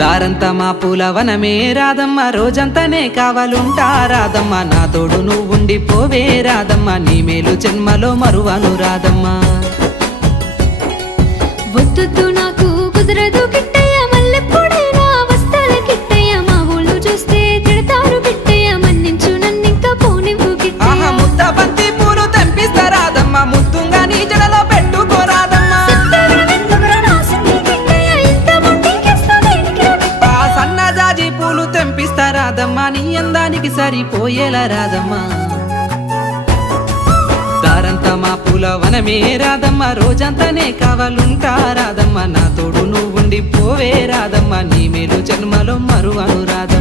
దారంతా మా పూలవనమే రాదమ్మ, రోజంతానే కావాలుంటా రాదమ్మ, నా తోడు నువ్వుండి పోవే రాదమ్మ, నీ మేలు జన్మలో మరువను రాదమ్మ. వద్దు నాకు కుదరదు కిట్టయ్య, మల్లెప్పుడైనా వస్తాల కిట్టయ్య, మా ఊళ్ళు చూస్తే తిడతారు కిట్టయ్య, మన్నించు నన్నింకా పోనివ్వు కిట్టయ్య. ముద్ద బంతి పూలు తెంపిస్తా రాదమ్మ, ముద్దుంగా నీ జడలో పెట్టుకోరాదమ్మ. సన్నజాజి పూలు తెంపిస్తా రాదమ్మ, నీ అందానికి సరిపోయేలా రాదమ్మ. దారంతా మా పూలవనమే రాదమ్మ, రోజంతానే కావాలుంటా రాదమ్మ, నా తోడు నువ్వుండి పోవే రాదమ్మ, నీ మేలు జన్మలో మరువను రాదమ్మ.